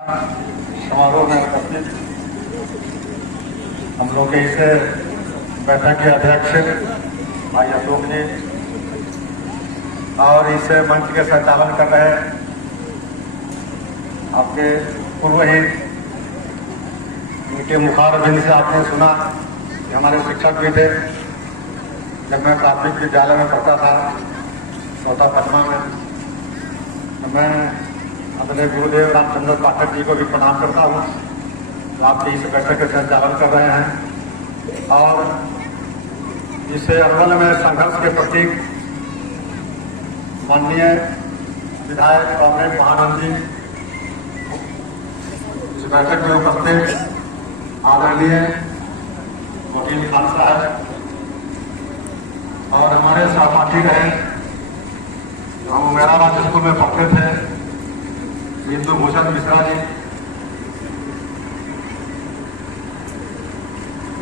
समारोह में उपस्थित हम लोग के इस बैठक के अध्यक्ष भाई अशोक जी और इस मंच के संचालन कर रहे आपके पूर्व ही उनके मुखारबिंद से आपने सुना कि हमारे शिक्षक भी थे। जब मैं प्राथमिक विद्यालय में पढ़ता था सोता पटना में, तो मैं अपने गुरुदेव रामचंद्र पाठक जी को भी प्रणाम करता हूँ। आपकी इस बैठक का संचालन कर रहे हैं और इसे अरवल में संघर्ष के प्रतीक माननीय विधायक कॉमरेड महानंद जी, इस बैठक में उपस्थित आदरणीय वकील खान साहब और हमारे सहपाठी रहे, हम उमेराबाद स्कूल में पढ़ते थे, बिंदु भूषण मिश्रा जी,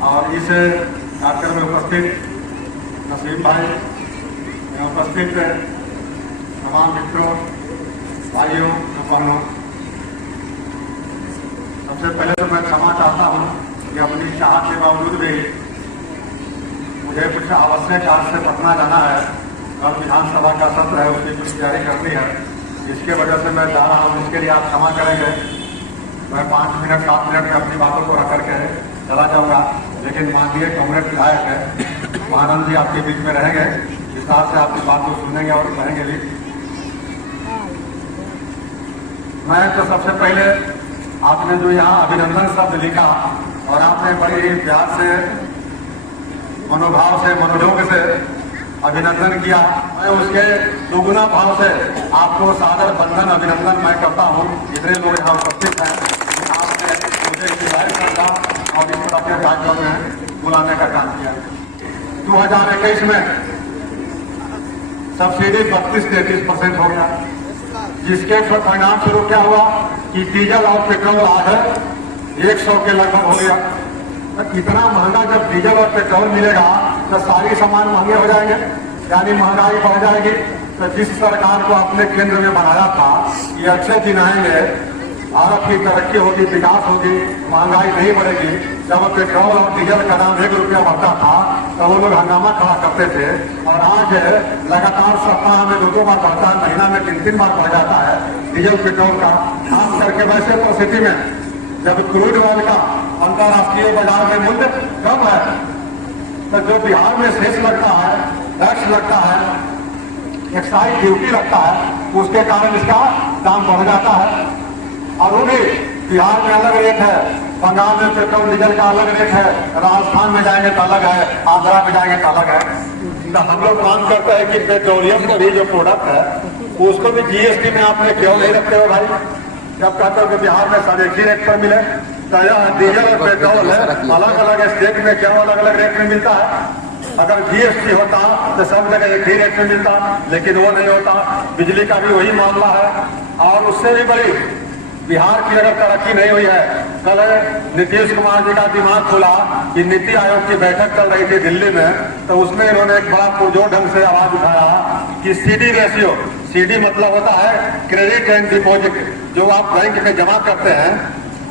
और इस कार्यक्रम में उपस्थित नसीम भाई, उपस्थित तमाम मित्रों, भाइयों, बहनों, सबसे पहले तो मैं क्षमा चाहता हूं कि अपनी चाहत के बावजूद भी मुझे कुछ आवश्यक कार्य से पटना जाना है और विधानसभा का सत्र है, उसकी कुछ तैयारी करनी है, इसके वजह से मैं जा रहा हूँ। इसके लिए आप क्षमा करेंगे। मैं 5 मिनट 7 मिनट में अपनी बातों को रख करके चला जाऊंगा, लेकिन माननीय कांग्रेस विधायक है महानंद जी आपके बीच में रहेंगे, विस्तार से आपकी बात को सुनेंगे और कहेंगे भी। मैं तो सबसे पहले आपने जो यहाँ अभिनंदन शब्द लिखा और आपने बड़ी ही प्यार से, मनोभाव से, मनोयोग से अभिनंदन किया, मैं उसके दुगुना भाव से आपको सादर बंधन अभिनंदन मैं करता हूँ। इतने लोग यहाँ उपस्थित हैं, आपने मुझे हिदायत करना और इस पर अपने कार्यक्रम में बुलाने का काम किया। 2021 में सब्सिडी 32-33% हो गया, जिसके परिणाम स्वरूप क्या हुआ कि डीजल और पेट्रोल आज 100 के लगभग हो गया। इतना महंगा जब डीजल और पेट्रोल मिलेगा तो सारी सामान महंगे हो जाएंगे, यानी महंगाई बढ़ जाएगी। तो जिस सरकार को अपने केंद्र में बनाया था ये अच्छे दिन आएंगे, भारत की तरक्की होगी, विकास होगी, महंगाई नहीं बढ़ेगी। जब पेट्रोल और डीजल का दाम 1 रुपया बढ़ता था तो वो लोग हंगामा खड़ा करते थे, और आज लगातार सप्ताह में 2-2 बार बढ़ता है, महीना में 3-3 बार बढ़ जाता है डीजल पेट्रोल का। खास करके वैसे परिस्थिति में जब क्रूड ऑयल का अंतर्राष्ट्रीय बाजार में मूल्य कम है, तो जो बिहार में सेस लगता है, टैक्स लगता है, एक्साइज ड्यूटी लगता है, उसके कारण इसका दाम बढ़ जाता है। और वो भी बिहार में अलग रेट है, बंगाल में पेट्रोल डीजल का अलग रेट है, राजस्थान में जाएंगे तो अलग है, आंध्रा में जाएंगे तो अलग है। तो हम लोग मांग करते हैं कि पेट्रोलियम का भी जो प्रोडक्ट है उसको भी जीएसटी में आपने क्यों नहीं रखते हो भाई? जब कहते हो कि बिहार में सब एक ही रेट पर मिले, तो यह डीजल और पेट्रोल है अलग अलग स्टेट में क्यों अलग अलग रेट में मिलता है? अगर जीएसटी होता तो सब जगह एक ही रेट में मिलता, लेकिन वो नहीं होता। बिजली का भी वही मामला है, और उससे भी बड़ी बिहार की अगर तरक्की नहीं हुई है। कल नीतीश कुमार जी का दिमाग खुला कि नीति आयोग की बैठक चल रही थी दिल्ली में, तो उसमें इन्होंने एक बड़ा पुरजोर ढंग से आवाज उठाया कि सीडी रेशियो, सीडी मतलब होता है क्रेडिट एंड डिपॉजिट, जो आप बैंक में जमा करते हैं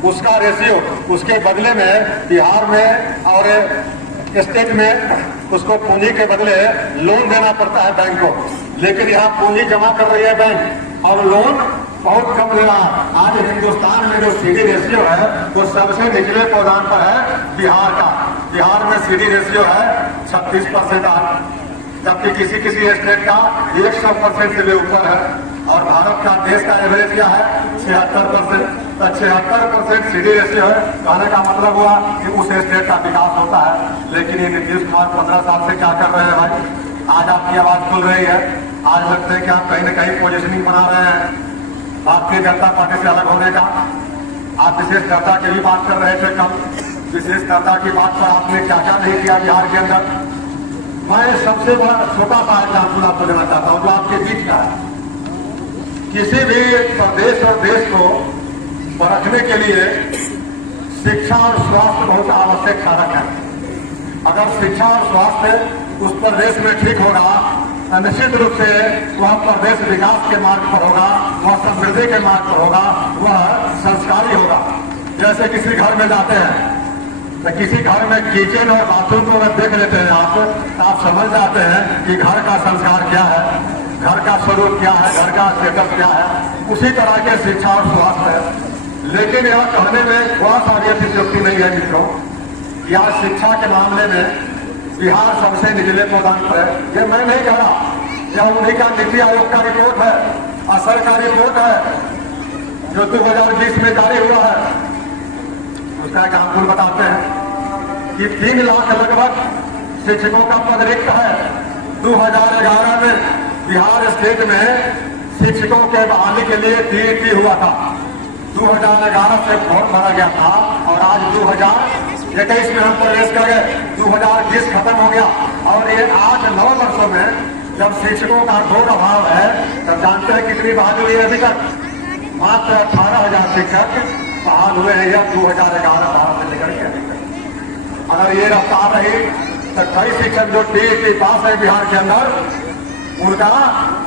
उसका रेशियो, उसके बदले में बिहार में और स्टेट में उसको पूंजी के बदले लोन देना पड़ता है बैंक को, लेकिन यहाँ पूंजी जमा कर रही है बैंक और लोन बहुत कम दे रहा है। आज हिंदुस्तान में जो सीडी रेशियो है वो सबसे निचले पौधान पर है बिहार का। बिहार में सीडी रेशियो है 36% आज, जबकि किसी किसी स्टेट का 100% से भी ऊपर है, और भारत का देश का एवरेज क्या है 76%। तो 76% सीडी रेशियो है। कहने का मतलब हुआ कि उस स्टेट का विकास होता है, लेकिन ये नीतीश कुमार 15 साल से क्या कर रहे हैं भाई? आज आपकी आवाज खुल रही है, आज लगता है कि आप कहीं न कहीं पोजिशनिंग बना रहे हैं भारतीय जनता पार्टी से अलग होने का। आप विशेष चर्चा की भी बात कर रहे थे कल, विशेष चर्चा की बात पर आपने क्या क्या नहीं किया बिहार के अंदर। मैं सबसे बड़ा छोटा सा एग्जाम्पल आपको देना चाहता हूँ जो आपके बीच का है। किसी भी प्रदेश और देश को परखने के लिए शिक्षा और स्वास्थ्य बहुत आवश्यक कारक है। अगर शिक्षा और स्वास्थ्य उस प्रदेश में ठीक होगा निश्चित रूप से वह प्रदेश विकास के मार्ग पर होगा, वह समृद्धि के मार्ग पर होगा, वह संस्कार जैसे किसी घर में जाते हैं तो किसी घर में किचन और बाथरूम को अगर देख लेते हैं आप समझ जाते हैं कि घर का संस्कार क्या है, घर का स्वरूप क्या है, घर का स्टेटस क्या है। उसी तरह के शिक्षा और स्वास्थ्य है। लेकिन यह कहने में थोड़ा सा अतिशयोक्ति नहीं है मित्रों, या शिक्षा के मामले में बिहार सबसे निचले पदांक पर है। ये मैं नहीं कह रहा, यह उन्हीं का नीति आयोग का रिपोर्ट है, असर का रिपोर्ट है जो 2020 में जारी हुआ है। उसका एक अंकुल बताते हैं कि 3 लाख लगभग शिक्षकों का पद रिक्त है। 2011 में बिहार स्टेट में शिक्षकों के बहाली के लिए DET हुआ था। 2011 से फॉर्म भरा गया था और आज 2021 में हम प्रवेश कर गए। 2020 खत्म हो गया और ये 8-9 वर्षों में जब शिक्षकों का घोर अभाव है तब जानते हैं कितनी बहाली हुई है अभी तक। मात्र 18,000 शिक्षक बहाल हुए हैं या 2011 से लेकर के अभी तक। अगर ये रफ्तार रही तो कई शिक्षक जो DET पास है बिहार के अंदर, उनका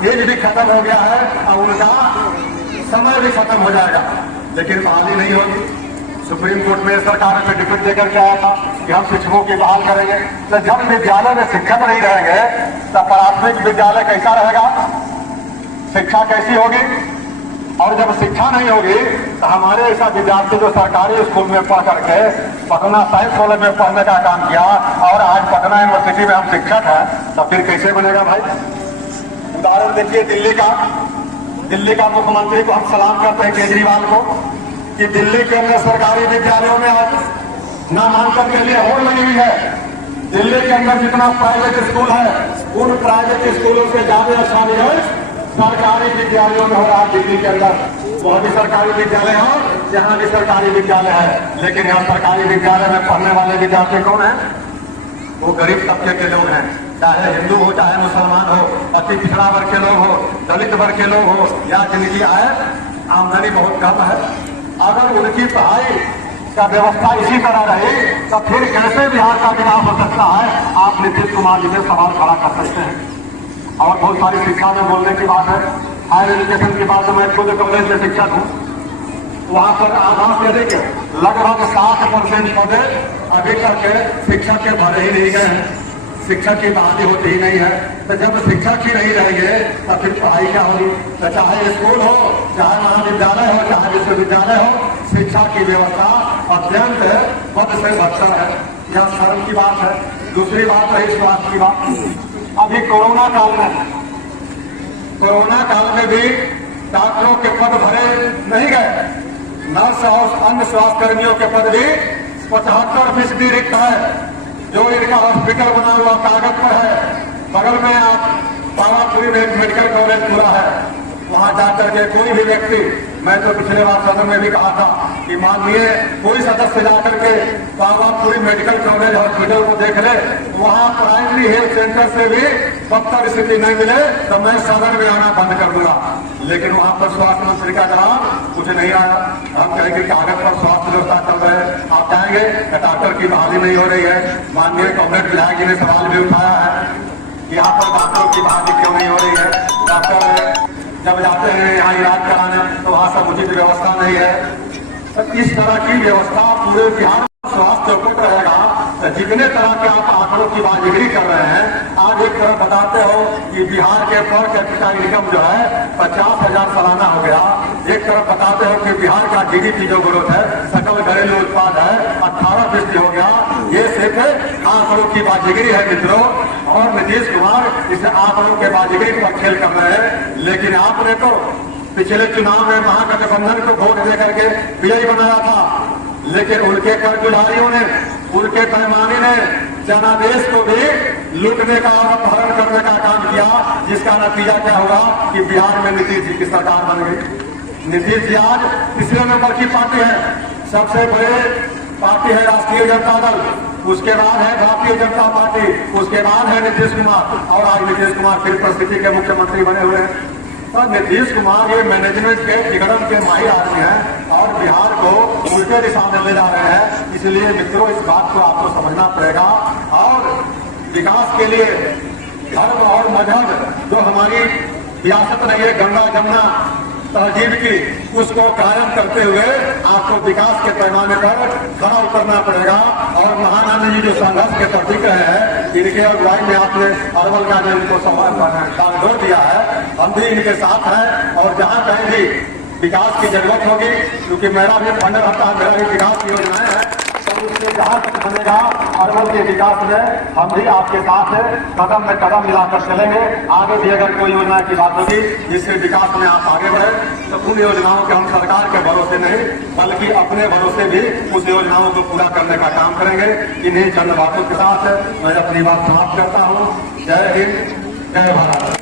एज भी खत्म हो गया है और उनका समय भी खत्म हो जाएगा, लेकिन बहाली नहीं होगी। सुप्रीम कोर्ट में सरकार ने टिकट देकर के आया था कि हम शिक्षकों की बहाल करेंगे। तो जब विद्यालय में शिक्षक नहीं रहेंगे तो प्राथमिक विद्यालय कैसा रहेगा, शिक्षा कैसी होगी? और जब शिक्षा नहीं होगी तो हमारे ऐसा विद्यार्थी जो सरकारी स्कूल में पढ़ करके पटना साइंस कॉलेज में पढ़ने का काम किया और आज पटना यूनिवर्सिटी में हम शिक्षक हैं, तो फिर कैसे बनेगा भाई? उदाहरण देखिए दिल्ली का मुख्यमंत्री को हम सलाम करते हैं केजरीवाल को कि दिल्ली के अंदर सरकारी विद्यालयों में आज नामांकन के लिए होड़ लगी हुई है। दिल्ली के अंदर जितना प्राइवेट स्कूल है उन प्राइवेट स्कूलों से ज्यादा अच्छा रिजल्ट सरकारी विद्यालयों में हो रहा है। दिल्ली के अंदर वह भी सरकारी विद्यालय है, यहाँ भी सरकारी विद्यालय है, लेकिन यहाँ सरकारी विद्यालय में पढ़ने वाले विद्यार्थी कौन है? वो गरीब तबके के लोग हैं, चाहे हिंदू हो चाहे मुसलमान हो, अति पिछड़ा वर्ग के लोग हो, दलित वर्ग के लोग हो, या जिनकी आमदनी बहुत कम है। अगर उनकी पढ़ाई का व्यवस्था इसी तरह रही तो फिर कैसे बिहार का विकास हो सकता है? आप नीतीश कुमार जी से सवाल खड़ा कर सकते हैं। और बहुत सारी शिक्षा में बोलने की बात है, हायर एजुकेशन की बात है। मैं खुद कॉलेज में शिक्षक हूँ, वहाँ पर आधार से देखिए लगभग 60% पदे अभी तक शिक्षक के भरे ही नहीं गए हैं, शिक्षक की बहाली होती ही नहीं है। तो जब शिक्षक ही नहीं रहेंगे तो फिर पढ़ाई क्या होगी? तो चाहे स्कूल हो, चाहे महाविद्यालय हो, चाहे विश्वविद्यालय हो, शिक्षा की व्यवस्था अत्यंत पद से भत्तर है। यह शर्म की बात है। दूसरी बात रही स्वास्थ्य की बात। अभी कोरोना काल में भी डॉक्टरों के पद भरे नहीं गए, नर्स और अन्य स्वास्थ्य कर्मियों के पद भी 75% रिक्त है। जो इनका हॉस्पिटल बना हुआ कागज पर है, बगल में आप पावापुरी में एक मेडिकल कॉलेज खुला है, वहां जाकर के कोई भी व्यक्ति, मैं तो पिछले बार सदन में भी कहा था कि माननीय कोई सदस्य जाकर के पावापुरी मेडिकल कॉलेज हॉस्पिटल को देख ले, वहां प्राइमरी हेल्थ सेंटर से भी बदतर स्थिति नहीं मिले तो मैं सदन में आना बंद कर दूंगा। लेकिन वहां पर स्वास्थ्य मंत्री का जवाब कुछ नहीं आया। हम कहेंगे कागज पर स्वास्थ्य व्यवस्था चल रहे हैं, आप जाएंगे डॉक्टर की बहाली नहीं हो रही है। माननीय कांग्रेस विधायक जी ने सवाल भी उठाया है, यहाँ पर डॉक्टरों की बहाली क्यों नहीं हो रही है? डॉक्टर जब जाते हैं यहाँ इलाज कराने तो वहाँ समुचित व्यवस्था नहीं है। तो इस तरह की व्यवस्था पूरे बिहार में स्वास्थ्य चौपट रहेगा। जितने तरह के आप आंकड़ों की बाजीगरी कर रहे हैं, आज एक तरफ बताते हो कि बिहार के पर कैपिटा इनकम जो है 50,000 सालाना हो गया, एक तरफ बताते हो कि बिहार का GDP जो ग्रोथ है, सकल घरेलू उत्पाद है 18% हो गया। ये सिर्फ आंकड़ों की बाजीगरी है मित्रों, और नीतीश कुमार इस आंकड़ों के बाजीगरी पर खेल कर रहे हैं। लेकिन आपने तो पिछले चुनाव में महागठबंधन को वोट देकर के विजयी बनाया था, लेकिन उनके कर्जदारियों ने, उनके पैमाने ने जनादेश को भी लूटने का और अपहरण करने का काम किया, जिसका नतीजा क्या हुआ कि बिहार में नीतीश जी की सरकार बन गई। नीतीश जी आज तीसरे नंबर की पार्टी है, सबसे बड़े पार्टी है राष्ट्रीय जनता दल, उसके बाद है भारतीय जनता पार्टी, उसके बाद है नीतीश कुमार, और आज नीतीश कुमार फिर परिस्थिति के मुख्यमंत्री बने हुए हैं। तो नीतीश कुमार ये मैनेजमेंट के बिगड़न के माहिर आदमी हैं और बिहार को उल्टे दिशा में ले जा रहे हैं। इसलिए मित्रों इस बात को आपको समझना पड़ेगा, और विकास के लिए धर्म और मजहब जो हमारी रियासत नहीं है, गंगा जमुना तहजीब की, उसको कायम करते हुए आपको विकास के पैमाने पर खड़ा उतरना पड़ेगा। और महानंद जी जो संघर्ष के प्रतीक रहे हैं, इनके अगुवाई में आपने अरवल का जो इनको जोड़ दिया है, हम भी इनके साथ हैं। और जहाँ कहीं भी विकास की जरूरत होगी, क्योंकि मेरा भी फंड रहता है, मेरा भी विकास की योजनाएं हैं, तो उससे जहाँ तक बनेगा अरवल के विकास में हम भी आपके साथ हैं, कदम में कदम मिलाकर चलेंगे। आगे भी अगर कोई योजना की बात होगी जिससे विकास में आप आगे बढ़े, तो उन योजनाओं के हम सरकार के भरोसे नहीं बल्कि अपने भरोसे भी उस योजनाओं को पूरा करने का काम करेंगे। इन्हीं चंद बातों के साथ मैं अपनी बात समाप्त करता हूँ। जय हिंद, जय भारत।